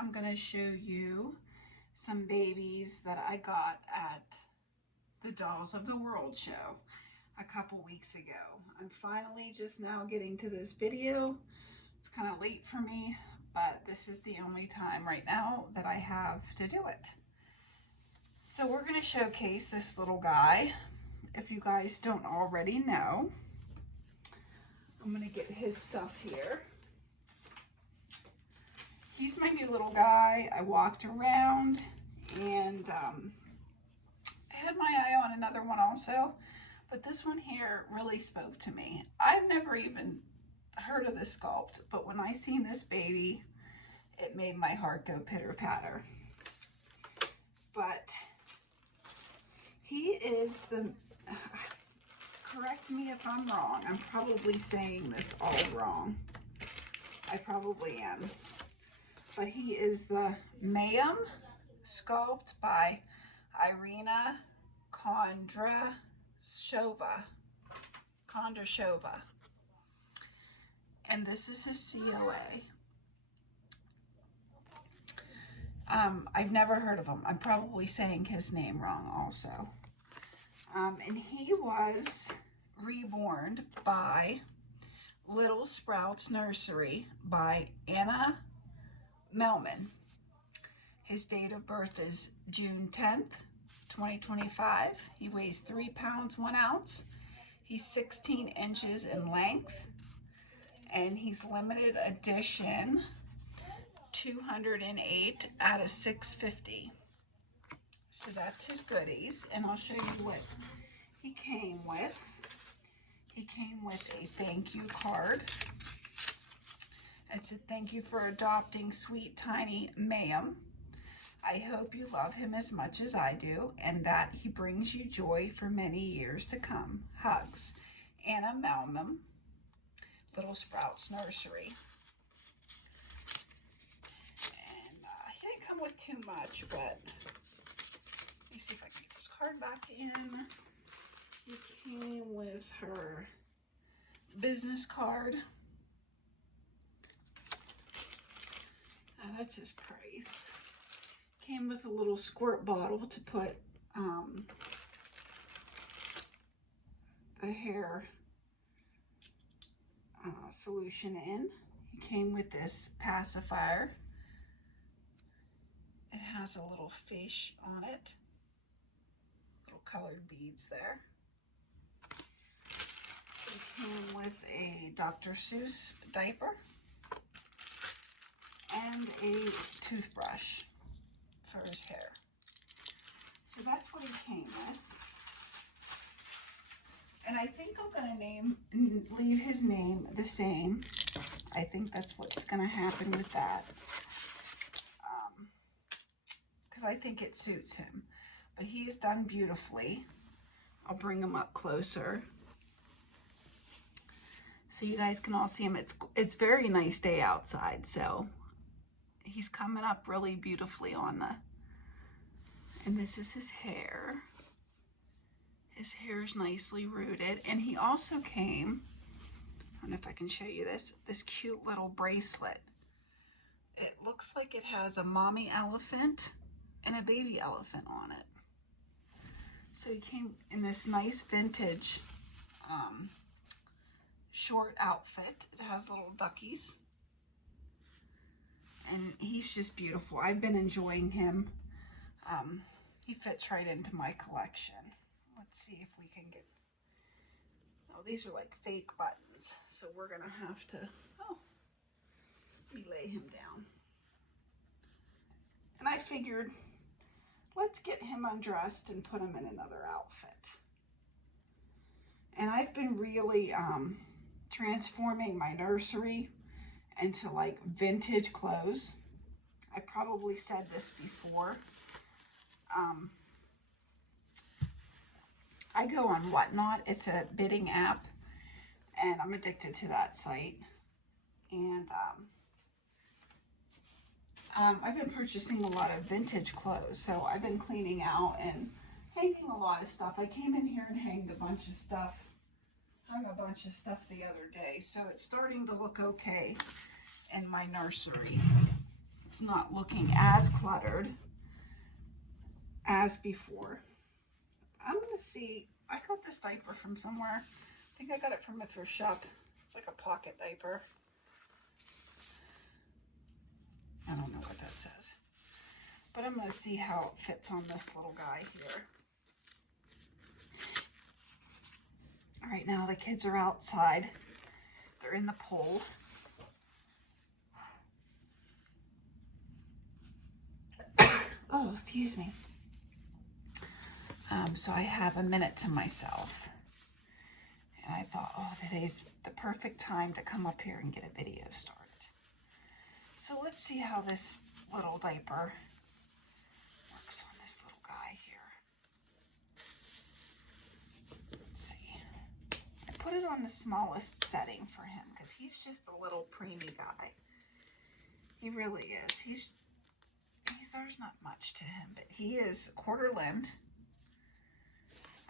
I'm going to show you some babies that I got at the Dolls of the World show a couple weeks ago. I'm finally just now getting to this video. It's kind of late for me, but this is the only time right now that I have to do it. So we're going to showcase this little guy. If you guys don't already know, I'm going to get his stuff here. He's my new little guy. I walked around and I had my eye on another one also, but this one here really spoke to me. I've never even heard of this sculpt, but when I seen this baby, it made my heart go pitter patter. But he is the, correct me if I'm wrong, I'm probably saying this all wrong. I probably am. But he is the Mayhem sculpt by Irina Kondrashova. And this is his COA. I've never heard of him. I'm probably saying his name wrong also. And he was reborn by Little Sprouts Nursery by Anna Melman. His date of birth is June 10th, 2025. He weighs 3 pounds, 1 ounce. He's 16 inches in length, and he's limited edition 208 out of 650. So that's his goodies, and I'll show you what he came with. He came with a thank you card. It said, "Thank you for adopting sweet tiny Mayhem. I hope you love him as much as I do and that he brings you joy for many years to come. Hugs, Anna Melman, Little Sprouts Nursery." And he didn't come with too much, but let me see if I can get this card back in. He came with her business card. That's his price. Came with a little squirt bottle to put the hair solution in. He came with this pacifier. It has a little fish on it. Little colored beads there. It came with a Dr. Seuss diaper and a toothbrush for his hair. So that's what he came with. And I think I'm gonna leave his name the same. I think that's what's gonna happen with that. Because I think it suits him. But he is done beautifully. I'll bring him up closer so you guys can all see him. It's very nice day outside, so he's coming up really beautifully on the, and this is his hair. His hair is nicely rooted, and he also came, I don't know if I can show you this cute little bracelet. It looks like it has a mommy elephant and a baby elephant on it. So he came in this nice vintage short outfit. It has little duckies. And he's just beautiful. I've been enjoying him. He fits right into my collection. Let's see if we can get, oh, these are like fake buttons. So we're gonna have to, oh, let me lay him down. And I figured, let's get him undressed and put him in another outfit. And I've been really transforming my nursery into like vintage clothes. I probably said this before. I go on Whatnot. It's a bidding app, and I'm addicted to that site. And I've been purchasing a lot of vintage clothes, so I've been cleaning out and hanging a lot of stuff. I came in here and hung a bunch of stuff the other day, so it's starting to look okay in my nursery. It's not looking as cluttered as before. I'm gonna see, I got this diaper from somewhere. I think I got it from a thrift shop. It's like a pocket diaper. I don't know what that says. But I'm gonna see how it fits on this little guy here. All right, now the kids are outside. They're in the pool. Oh, excuse me. So I have a minute to myself. And I thought, oh, today's the perfect time to come up here and get a video started. So let's see how this little diaper works on this little guy here. Let's see. I put it on the smallest setting for him because he's just a little preemie guy. He really is. There's not much to him, but he is quarter limbed.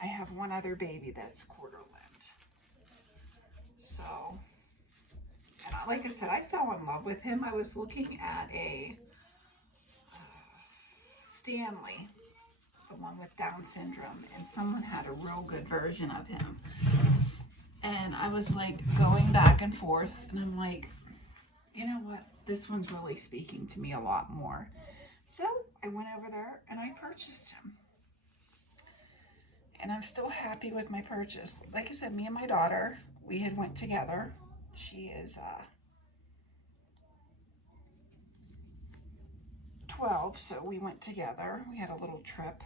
I have one other baby that's quarter limbed. So, and like I said, I fell in love with him. I was looking at a Stanley, the one with Down syndrome, and someone had a real good version of him. And I was like going back and forth, and I'm like, you know what? This one's really speaking to me a lot more. So I went over there and I purchased him. And I'm still happy with my purchase. Like I said, me and my daughter, we had went together. She is 12, so we went together. We had a little trip.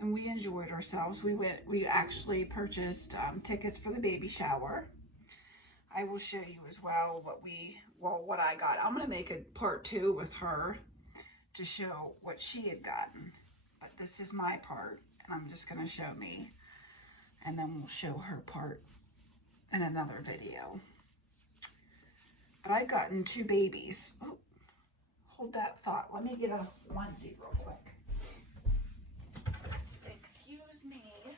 And we enjoyed ourselves. We actually purchased tickets for the baby shower. I will show you as well what I got. I'm going to make a part 2 with her to show what she had gotten. But this is my part, and I'm just going to show me. And then we'll show her part in another video. But I've gotten 2 babies. Oh, hold that thought. Let me get a onesie real quick. Excuse me.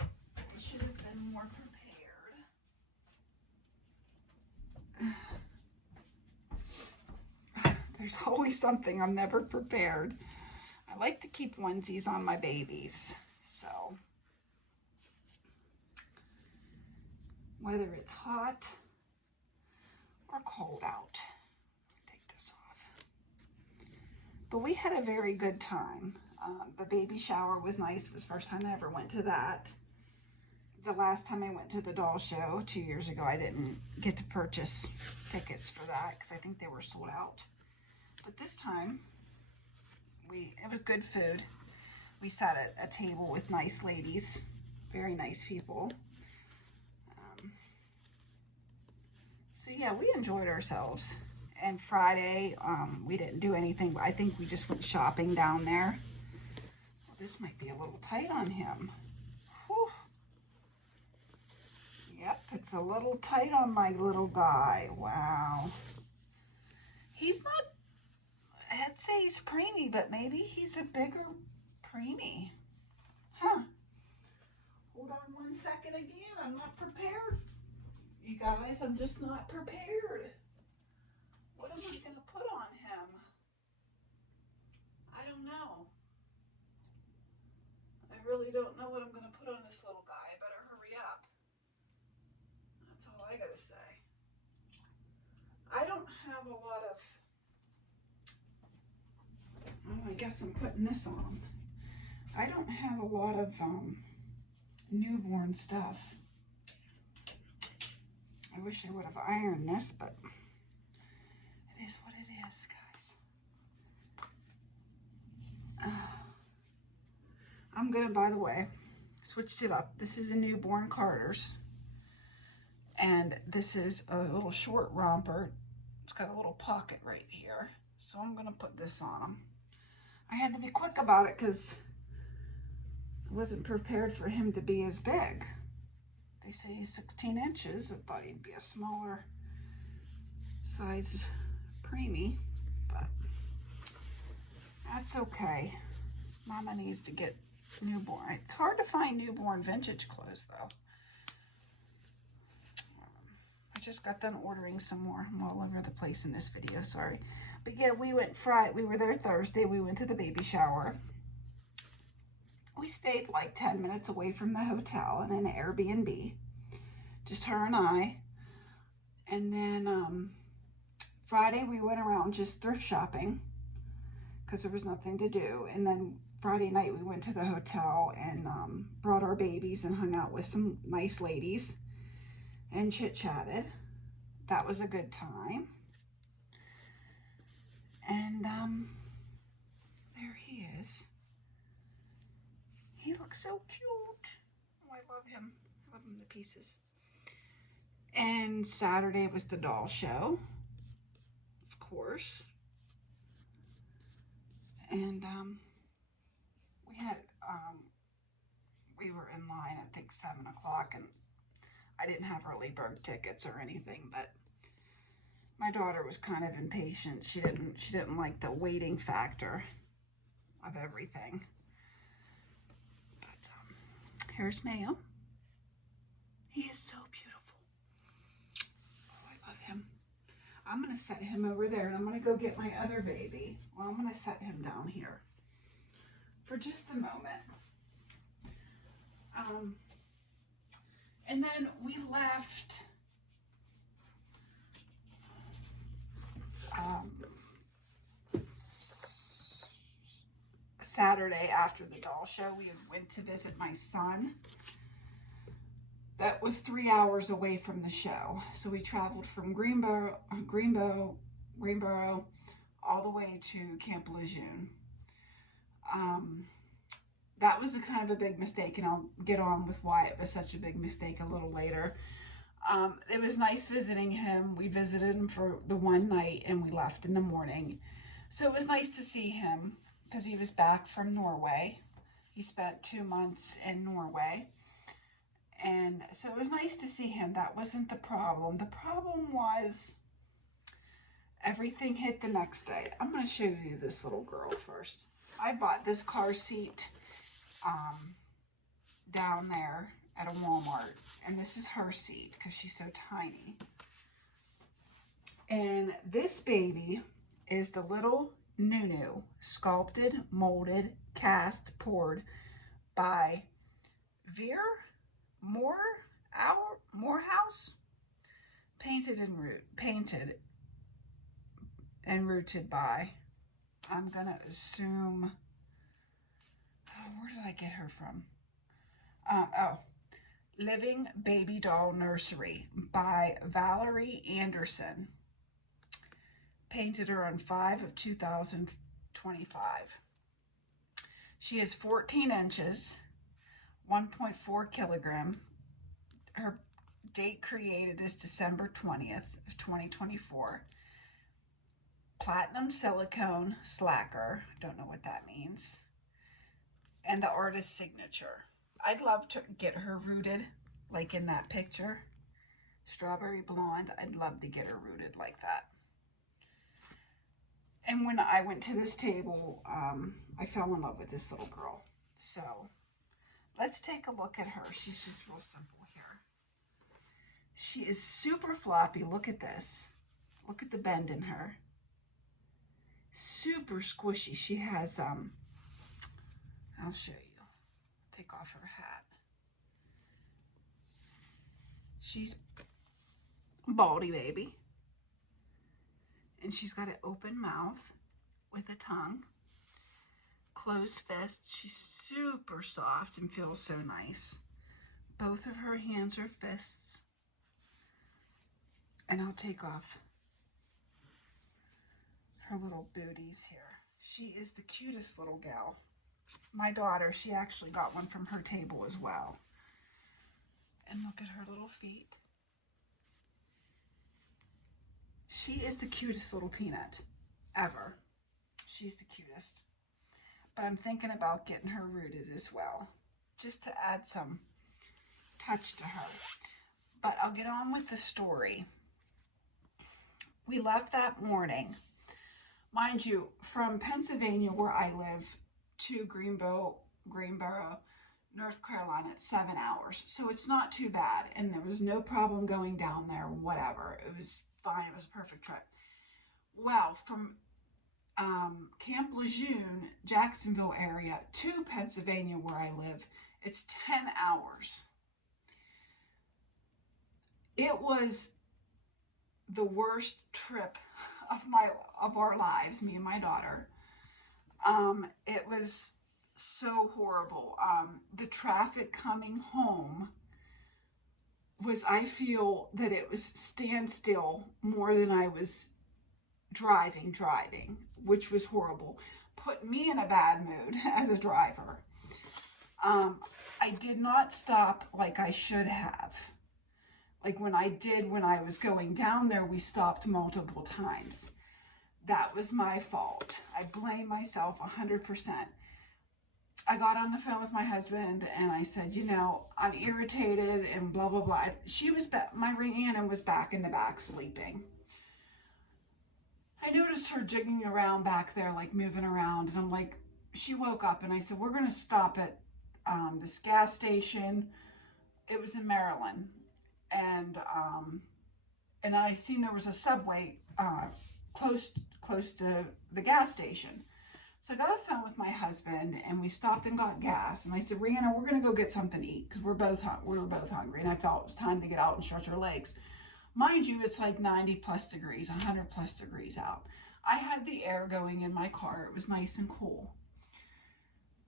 I should have been more prepared. There's always something. I'm never prepared. I like to keep onesies on my babies. So, whether it's hot or cold out. Take this off. But we had a very good time. The baby shower was nice. It was the first time I ever went to that. The last time I went to the doll show 2 years ago, I didn't get to purchase tickets for that because I think they were sold out. But this time, it was good food. We sat at a table with nice ladies, very nice people. So yeah, we enjoyed ourselves. And Friday, we didn't do anything. I think we just went shopping down there. Well, this might be a little tight on him. Whew. Yep, it's a little tight on my little guy. Wow. He's not, I'd say he's preemie, but maybe he's a bigger preemie. Huh. Hold on 1 second again. I'm not prepared. You guys, I'm just not prepared. What am I going to put on him? I don't know. I really don't know what I'm going to put on this little guy. I better hurry up. That's all I got to say. I don't have a lot of... Oh, I guess I'm putting this on. I don't have a lot of newborn stuff. I wish I would have ironed this, but it is what it is, guys. I'm gonna, by the way, switched it up. This is a newborn Carter's, and this is a little short romper. It's got a little pocket right here, so I'm gonna put this on him. I had to be quick about it because I wasn't prepared for him to be as big. They say he's 16 inches. I thought he'd be a smaller size preemie, but that's okay. Mama needs to get newborn. It's hard to find newborn vintage clothes, though. I just got done ordering some more. I'm all over the place in this video, sorry. But yeah, we were there Thursday. We went to the baby shower. We stayed like 10 minutes away from the hotel in an Airbnb. Just her and I. And then Friday we went around just thrift shopping because there was nothing to do. And then Friday night we went to the hotel and brought our babies and hung out with some nice ladies and chit-chatted. That was a good time. And there he is. He looks so cute. Oh, I love him. I love him to pieces. And Saturday was the doll show, of course. And we were in line, I think 7 o'clock, and I didn't have early bird tickets or anything, but my daughter was kind of impatient. She didn't like the waiting factor of everything. But here's Mayo. He is so beautiful. Oh, I love him. I'm going to set him over there, and I'm going to go get my other baby. Well, I'm going to set him down here for just a moment. And then we left Saturday after the doll show. We went to visit my son. That was 3 hours away from the show. So we traveled from Greenboro all the way to Camp Lejeune. That was a kind of a big mistake, and I'll get on with why it was such a big mistake a little later. It was nice visiting him. We visited him for the one night, and we left in the morning. So it was nice to see him because he was back from Norway. He spent 2 months in Norway. And so it was nice to see him. That wasn't the problem. The problem was everything hit the next day. I'm going to show you this little girl first. I bought this car seat down there at a Walmart, and this is her seat because she's so tiny. And this baby is the little Nunu, sculpted, molded, cast, poured by Morehouse, painted and rooted by, I'm gonna assume, where did I get her from? Living Baby Doll Nursery by Valerie Anderson. Painted her on 5/2025. She is 14 inches, 1.4 kilogram. Her date created is December 20th of 2024. Platinum silicone slacker. Don't know what that means. And the artist's signature. I'd love to get her rooted like in that picture. Strawberry blonde. I'd love to get her rooted like that. And when I went to this table, I fell in love with this little girl. So let's take a look at her. She's just real simple here. She is super floppy. Look at this. Look at the bend in her. Super squishy. She has, I'll show you. Take off her hat. She's a baldy baby. And she's got an open mouth with a tongue. Closed fist. She's super soft and feels so nice. Both of her hands are fists. And I'll take off her little booties here. She is the cutest little gal. My daughter, she actually got one from her table as well. And look at her little feet. She is the cutest little peanut ever. She's the cutest. But I'm thinking about getting her rooted as well, just to add some touch to her. But I'll get on with the story. We left that morning. Mind you, from Pennsylvania, where I live, to Greenboro, North Carolina, it's 7 hours. So it's not too bad. And there was no problem going down there, whatever. It was fine. It was a perfect trip. Well, from Camp Lejeune, Jacksonville area to Pennsylvania, where I live, it's 10 hours. It was the worst trip of our lives, me and my daughter. It was so horrible. The traffic coming home was, I feel that it was standstill more than I was driving, which was horrible. Put me in a bad mood as a driver. I did not stop like I should have. Like when I was going down there, we stopped multiple times. That was my fault. I blame myself 100%. I got on the phone with my husband and I said, you know, I'm irritated and blah, blah, blah. She was back, my Rhiannon was back in the back sleeping. I noticed her jigging around back there, like moving around. And I'm like, she woke up and I said, we're going to stop at this gas station. It was in Maryland. And I seen there was a Subway close to the gas station. So I got a phone with my husband and we stopped and got gas. And I said, Rihanna, we're going to go get something to eat because we were both hungry. And I felt it was time to get out and stretch our legs. Mind you, it's like 90 plus degrees, 100 plus degrees out. I had the air going in my car. It was nice and cool.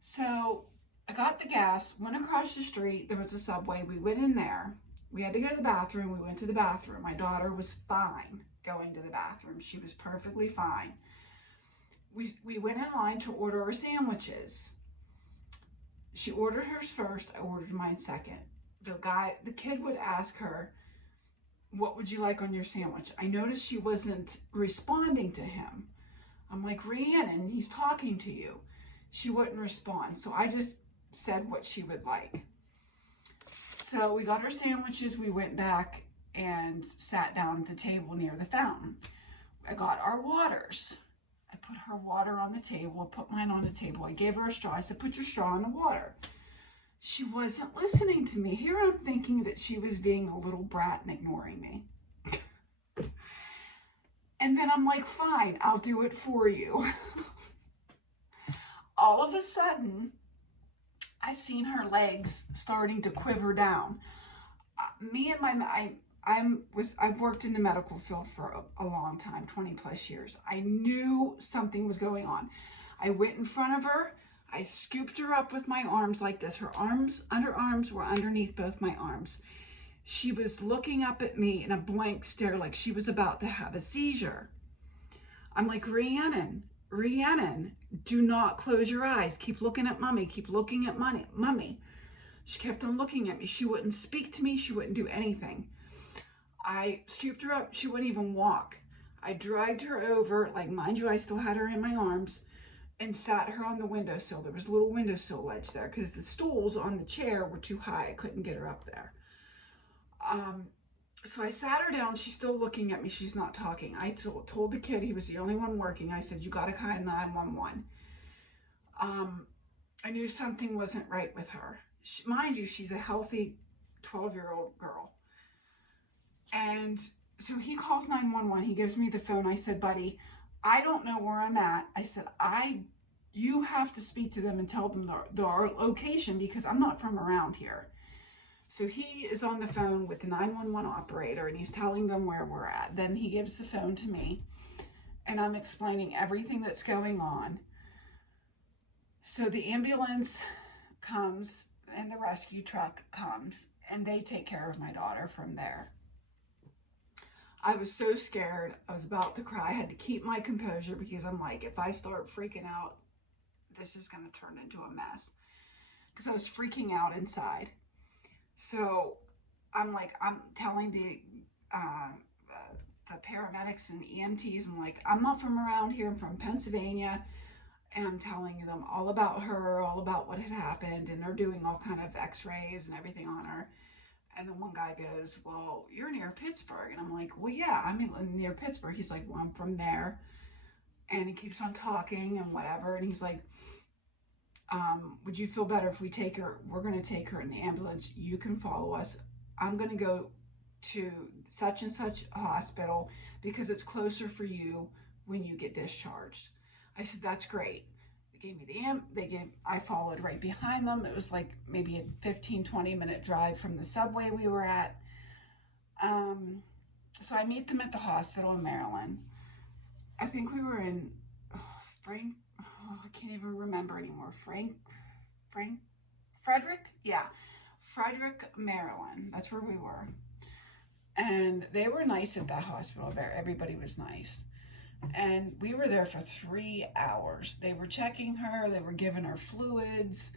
So I got the gas, went across the street. There was a Subway. We went in there. We had to go to the bathroom. We went to the bathroom. My daughter was fine going to the bathroom. She was perfectly fine. We went in line to order our sandwiches. She ordered hers first. I ordered mine second. The kid would ask her, what would you like on your sandwich? I noticed she wasn't responding to him. I'm like, Rhiannon, he's talking to you. She wouldn't respond. So I just said what she would like. So we got our sandwiches. We went back and sat down at the table near the fountain. I got our waters. I put her water on the table. I put mine on the table. I gave her a straw. I said, put your straw in the water. She wasn't listening to me. Here I'm thinking that she was being a little brat and ignoring me. And then I'm like, fine, I'll do it for you. All of a sudden, I seen her legs starting to quiver down. I've worked in the medical field for a long time, 20 plus years. I knew something was going on. I went in front of her. I scooped her up with my arms like this. Her underarms were underneath both my arms. She was looking up at me in a blank stare like she was about to have a seizure. I'm like, Rhiannon, do not close your eyes. Keep looking at mommy. Keep looking at mommy. She kept on looking at me. She wouldn't speak to me. She wouldn't do anything. I scooped her up. She wouldn't even walk. I dragged her over, like, mind you, I still had her in my arms, and sat her on the windowsill. There was a little windowsill ledge there because the stools on the chair were too high. I couldn't get her up there. So I sat her down. She's still looking at me. She's not talking. I told the kid, he was the only one working. I said, you got to call 911. I knew something wasn't right with her. Mind you, she's a healthy 12-year-old girl. And so he calls 911. He gives me the phone. I said, buddy, I don't know where I'm at. I said, you have to speak to them and tell them our location because I'm not from around here. So he is on the phone with the 911 operator and he's telling them where we're at. Then he gives the phone to me and I'm explaining everything that's going on. So the ambulance comes and the rescue truck comes and they take care of my daughter from there. I was so scared. I was about to cry. I had to keep my composure because I'm like, if I start freaking out, this is going to turn into a mess. Because I was freaking out inside. So I'm telling the paramedics and EMTs, I'm like, I'm not from around here. I'm from Pennsylvania. And I'm telling them all about her, all about what had happened. And they're doing all kind of x-rays and everything on her. And then one guy goes, well, you're near Pittsburgh. And I'm like, well, yeah, I'm near Pittsburgh. He's like, well, I'm from there. And he keeps on talking and whatever. And he's like, Would you feel better if we take her? We're going to take her in the ambulance. You can follow us. I'm going to go to such and such a hospital because it's closer for you when you get discharged. I said, that's great. They gave me I followed right behind them. It was like maybe a 15-20 minute drive from the subway we were at. So I meet them at the hospital in Maryland. I think we were in I can't even remember anymore. Frederick? Yeah. Frederick, Maryland. That's where we were. And they were nice at that hospital there. Everybody was nice. And we were there for 3 hours. They were checking her. They were giving her fluids,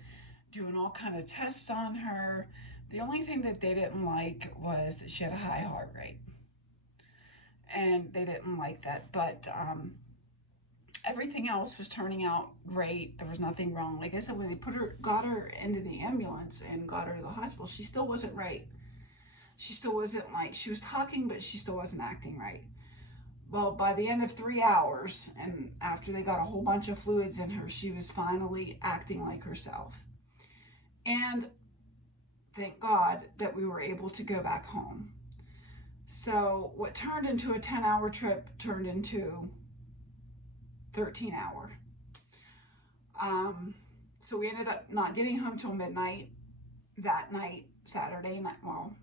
doing all kind of tests on her. The only thing that they didn't like was that she had a high heart rate. And they didn't like that. But everything else was turning out great. There was nothing wrong. Like I said, when they got her into the ambulance and got her to the hospital, she still wasn't right. She still wasn't she was talking, but she still wasn't acting right. Well, by the end of 3 hours, and after they got a whole bunch of fluids in her, she was finally acting like herself. And thank God that we were able to go back home. So what turned into a 10-hour trip turned into 13-hour. So we ended up not getting home till midnight that night, Saturday night, well,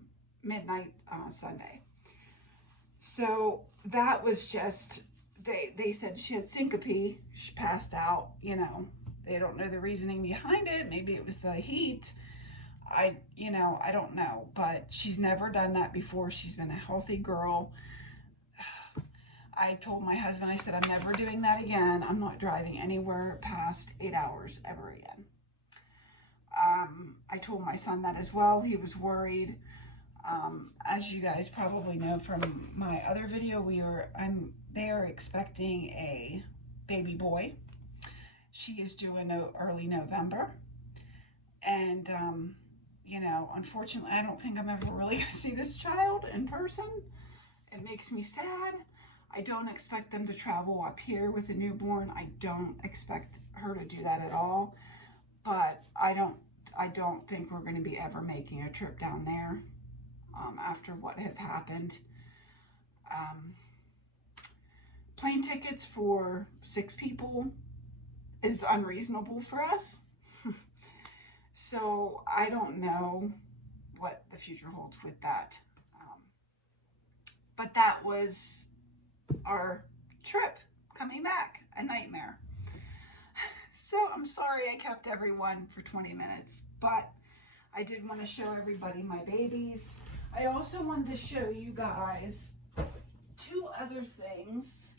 midnight Sunday. So that was just, they said she had syncope, she passed out, they don't know the reasoning behind it. Maybe it was the heat. I don't know, but she's never done that before. She's been a healthy girl. I told my husband, I said, I'm never doing that again. I'm not driving anywhere past 8 hours ever again. I told my son that as well. He was worried. As you guys probably know from my other video, they are expecting a baby boy. She is due in early November. And, unfortunately, I don't think I'm ever really going to see this child in person. It makes me sad. I don't expect them to travel up here with a newborn. I don't expect her to do that at all. But I don't think we're going to be ever making a trip down there after what had happened. Plane tickets for 6 people is unreasonable for us. So I don't know what the future holds with that. But that was our trip coming back, a nightmare. So I'm sorry I kept everyone for 20 minutes, but I did want to show everybody my babies. I also wanted to show you guys 2 other things.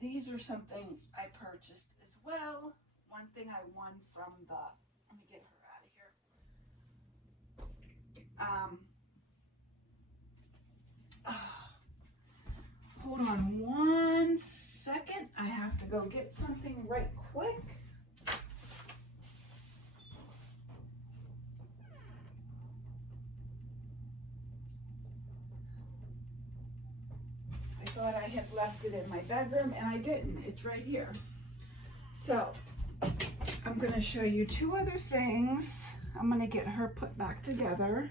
These are something I purchased as well. One thing I won from let me get her out of here. Hold on 1 second. I have to go get something right quick. I thought I had left it in my bedroom and I didn't. It's right here. So I'm going to show you 2 other things. I'm going to get her put back together.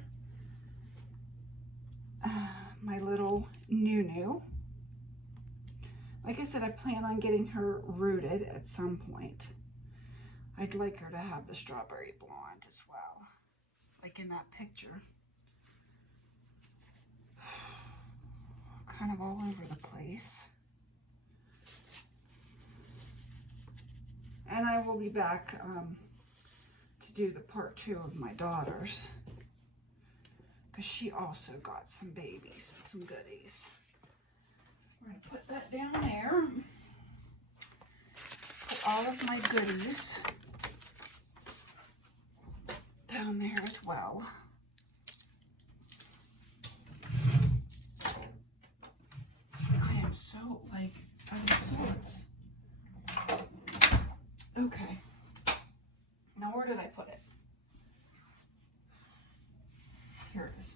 My little Nunu. Like I said, I plan on getting her rooted at some point. I'd like her to have the strawberry blonde as well, like in that picture. Kind of all over the place. And I will be back to do the part 2 of my daughters, because she also got some babies and some goodies. We're going to put that down there. Put all of my goodies down there as well. I am so out of sorts. Okay. Now where did I put it? Here it is.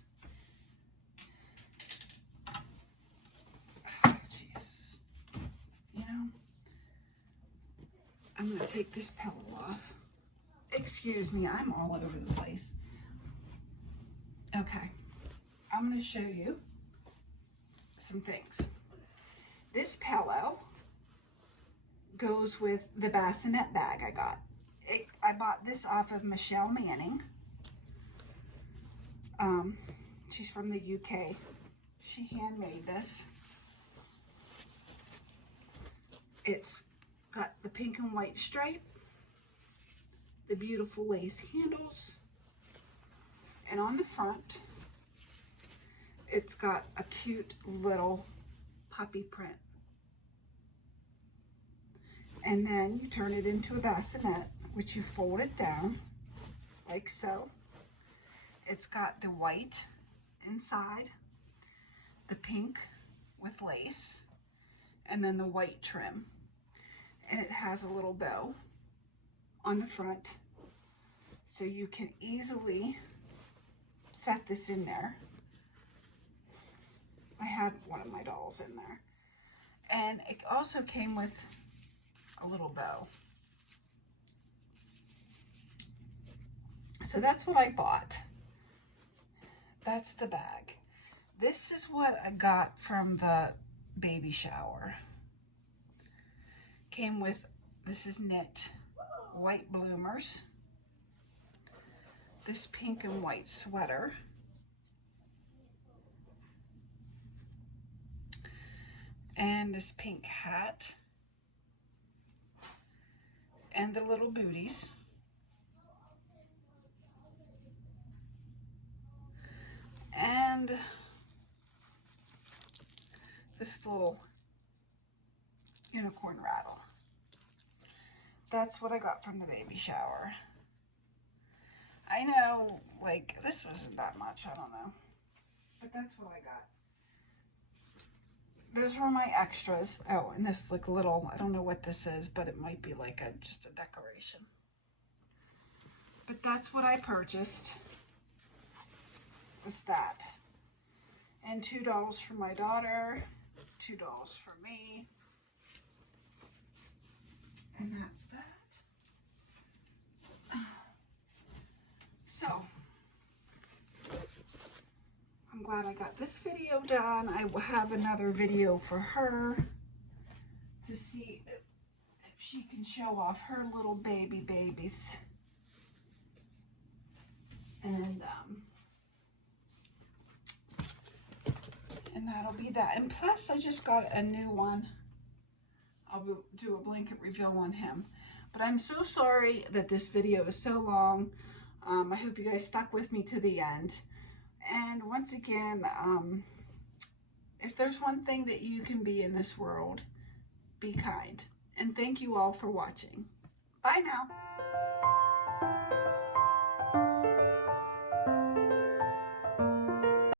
Jeez. I'm going to take this pillow off. Excuse me, I'm all over the place. Okay, I'm going to show you some things. This pillow goes with the bassinet bag I got. I bought this off of Michelle Manning. She's from the UK. She handmade this. It's got the pink and white stripe, the beautiful lace handles, and on the front, it's got a cute little puppy print. And then you turn it into a bassinet, which you fold it down like so. It's got the white inside, the pink with lace, and then the white trim. And it has a little bow on the front, so you can easily set this in there. I had one of my dolls in there. And it also came with a little bow. So that's what I bought. That's the bag. This is what I got from the baby shower. Came with, this is knit white bloomers, this pink and white sweater, and this pink hat, and the little booties. And this little unicorn rattle. That's what I got from the baby shower. I know, like, this wasn't that much, I don't know. But that's what I got. Those were my extras. Oh, and this like little, I don't know what this is, but it might be like just a decoration. But that's what I purchased. Was that. And $2 for my daughter, $2 for me. And that's that. So, I'm glad I got this video done. I will have another video for her to see if she can show off her little babies. And that'll be that. And plus, I just got a new one. I'll do a blanket reveal on him. But I'm so sorry that this video is so long. I hope you guys stuck with me to the end. And once again, if there's one thing that you can be in this world, be kind. And thank you all for watching. Bye now.